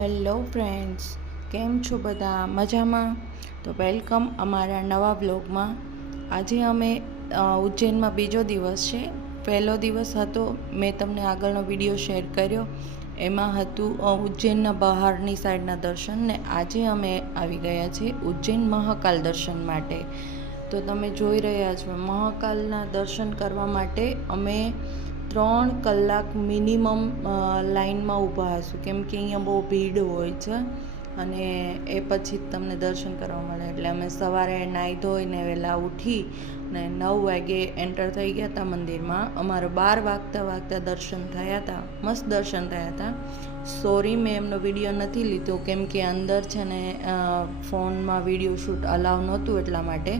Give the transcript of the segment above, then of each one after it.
Hello friends, કેમ છો બધા? મજામાં? તો વેલકમ અમારા નવા બ્લોગમાં. આજે અમે ઉજ્જૈનમાં બીજો દિવસ છે. પહેલો દિવસ હતો, મેં તમને આગળનો વિડીયો શેર કર્યો, એમાં હતું ઉજ્જૈનના બહારની સાઈડના દર્શન. ને આજે અમે આવી ગયા છીએ ઉજ્જૈન મહાકાલ દર્શન માટે. તો તમે જોઈ રહ્યા છો, મહાકાલના દર્શન કરવા માટે અમે 3 કલાક મિનિમમ લાઈનમાં ઊભા હશું, કેમ કે અહીંયા બહુ ભીડ હોય છે અને એ પછી તમને દર્શન કરવા મળે. એટલે અમે સવારે નાહી ધોઈને વહેલા ઉઠી ને 9 વાગે એન્ટર થઈ ગયા હતા મંદિરમાં. અમારે 12 વાગતા દર્શન થયા હતા, મસ્ત દર્શન થયા હતા. સોરી, મેં એમનો વિડીયો નથી લીધો, કેમ કે અંદર છે ને ફોનમાં વિડીયો શૂટ અલાઉ નહોતું, એટલા માટે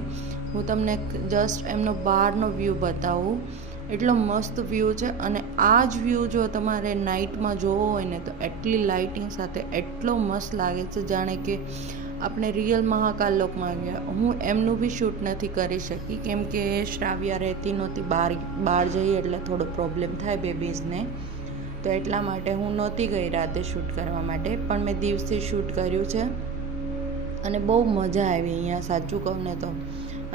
હું તમને જસ્ટ એમનો બહારનો વ્યૂ બતાવું. એટલો મસ્ત વ્યૂ છે અને આ જ વ્યૂ જો તમારે નાઇટમાં જોવો હોય ને તો એટલી લાઇટિંગ સાથે એટલો મસ્ત લાગે છે, જાણે કે આપણે રિયલ મહાકાલ લોકમાં આવ્યા. હું એમનું બી શૂટ નથી કરી શકી, કેમ કે શ્રાવ્યા રહેતી નહોતી, બહાર જઈએ એટલે થોડો પ્રોબ્લેમ થાય બેબીઝને, તો એટલા માટે હું નહોતી ગઈ રાતે શૂટ કરવા માટે. પણ મેં દિવસે શૂટ કર્યું છે અને બહુ મજા આવી અહીંયા, સાચું કહું ને તો.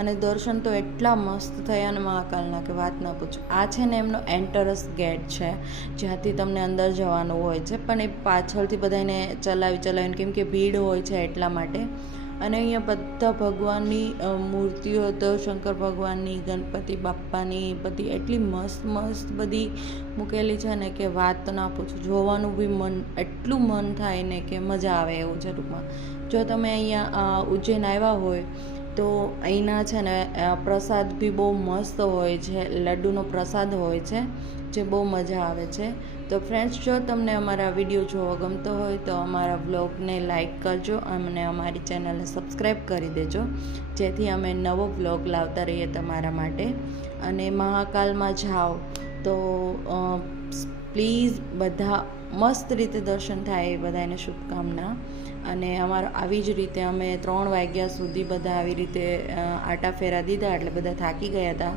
અને દર્શન તો એટલા મસ્ત થયા ને મહાકાલના કે વાત ના પૂછો. આ છે ને એમનો એન્ટરસ ગેટ છે, જ્યાંથી તમને અંદર જવાનું હોય છે, પણ એ પાછળથી બધાને ચલાવીને, કેમ કે ભીડ હોય છે એટલા માટે. અને અહીંયા બધા ભગવાનની મૂર્તિઓ તો શંકર ભગવાનની, ગણપતિ બાપ્પાની બધી એટલી મસ્ત બધી મૂકેલી છે ને કે વાત ના પૂછો. જોવાનું બી એટલું મન થાય ને કે મજા આવે એવું છે ટૂંકમાં. જો તમે અહીંયા ઉજ્જૈન આવ્યા હોય તો અહીંના છે ને પ્રસાદ બી બહુ મસ્ત હોય છે, લડ્ડુનો પ્રસાદ હોય છે, જે બહુ મજા આવે છે. તો ફ્રેન્ડ્સ, જો તમને અમારા વિડીયો જોવો ગમતો હોય તો અમારા વ્લોગને લાઈક કરજો અને અમારી ચેનલને સબસ્ક્રાઈબ કરી દેજો, જેથી અમે નવો વ્લોગ લાવતા રહીએ તમારા માટે. અને મહાકાલમાં જાઓ તો પ્લીઝ બધા મસ્ત રીતે દર્શન થાય એ બધાને શુભકામના. અને આવી જ રીતે અમે 3 વાગ્યા સુધી બધા આવી રીતે આટા ફેરા દીધા, એટલે બધા થાકી ગયા હતા.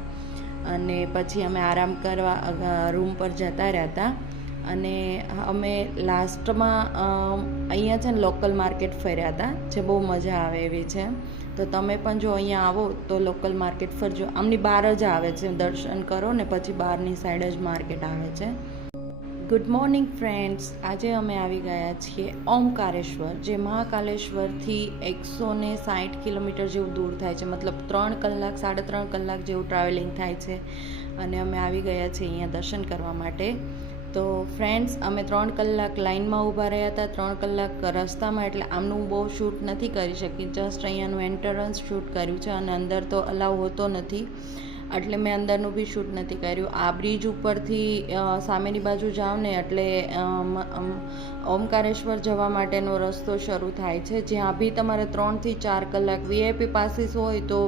અને પછી અમે આરામ કરવા રૂમ પર જતા રહ્યા હતા. અને અમે લાસ્ટમાં અહીંયા છે ને લોકલ માર્કેટ ફર્યા હતા, જે બહુ મજા આવે એવી છે. તો તમે પણ જો અહીંયા આવો તો લોકલ માર્કેટ ફરજો. આમની બહાર જ આવે છે, દર્શન કરો ને પછી બહારની સાઈડ જ માર્કેટ આવે છે. ગુડ મોર્નિંગ ફ્રેન્ડ્સ, આજે અમે આવી ગયા છીએ ઓમકારેશ્વર, જે મહાકાલેશ્વરથી 160 કિલોમીટર જેવું દૂર થાય છે, મતલબ 3 કલાક 3.5 કલાક જેવું ટ્રાવેલિંગ થાય છે. અને અમે આવી ગયા છીએ અહીંયા દર્શન કરવા માટે. તો ફ્રેન્ડ્સ, અમે 3 કલાક લાઇનમાં ઊભા રહ્યા હતા, 3 કલાક રસ્તામાં, એટલે આમનું બહુ શૂટ નથી કરી શકી. જસ્ટ અહીંયાનું એન્ટરન્સ શૂટ કર્યું છે અને અંદર તો અલાઉ હોતો નથી, એટલે મેં અંદરનું બી શૂટ નથી કર્યું. આ બ્રિજ ઉપરથી સામેની બાજુ જાઓ ને એટલે ઓમકારેશ્વર જવા માટેનો રસ્તો શરૂ થાય છે, જ્યાં બી તમારે 3 થી 4 કલાક, વીઆઈપી પાસીસ હોય તો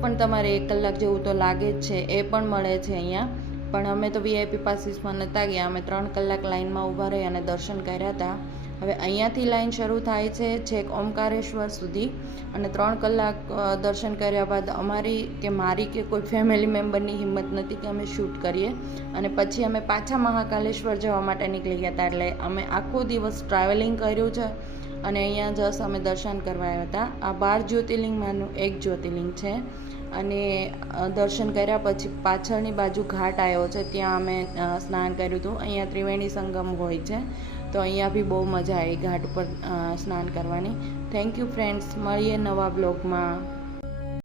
પણ તમારે 1 કલાક જેવું તો લાગે જ છે, એ પણ મળે છે અહીંયા. પણ અમે તો વીઆઈપી પાસીસમાં નહોતા ગયા, અમે 3 કલાક લાઇનમાં ઊભા રહી અને દર્શન કર્યા હતા. હવે અહીંયાથી લાઈન શરૂ થાય છે છેક ઓમકારેશ્વર સુધી. અને 3 કલાક દર્શન કર્યા બાદ મારી કે કોઈ ફેમિલી મેમ્બરની હિંમત નથી કે અમે શૂટ કરીએ. અને પછી અમે પાછા મહાકાલેશ્વર જવા માટે નીકળી ગયા હતા. એટલે અમે આખો દિવસ ટ્રાવેલિંગ કર્યું છે અને અહીંયા જસ્ટ અમે દર્શન કરવા આવ્યા હતા. આ 12 જ્યોતિર્લિંગમાંનું એક જ્યોતિર્લિંગ છે. અને દર્શન કર્યા પછી પાછળની બાજુ ઘાટ આવ્યો છે, ત્યાં અમે સ્નાન કર્યું હતું. અહીંયા ત્રિવેણી સંગમ હોય છે, તો અહીંયા બી બહુ મજા આવી ઘાટ ઉપર સ્નાન કરવાની. થેન્ક યુ ફ્રેન્ડ્સ, મળીએ નવા બ્લોગમાં.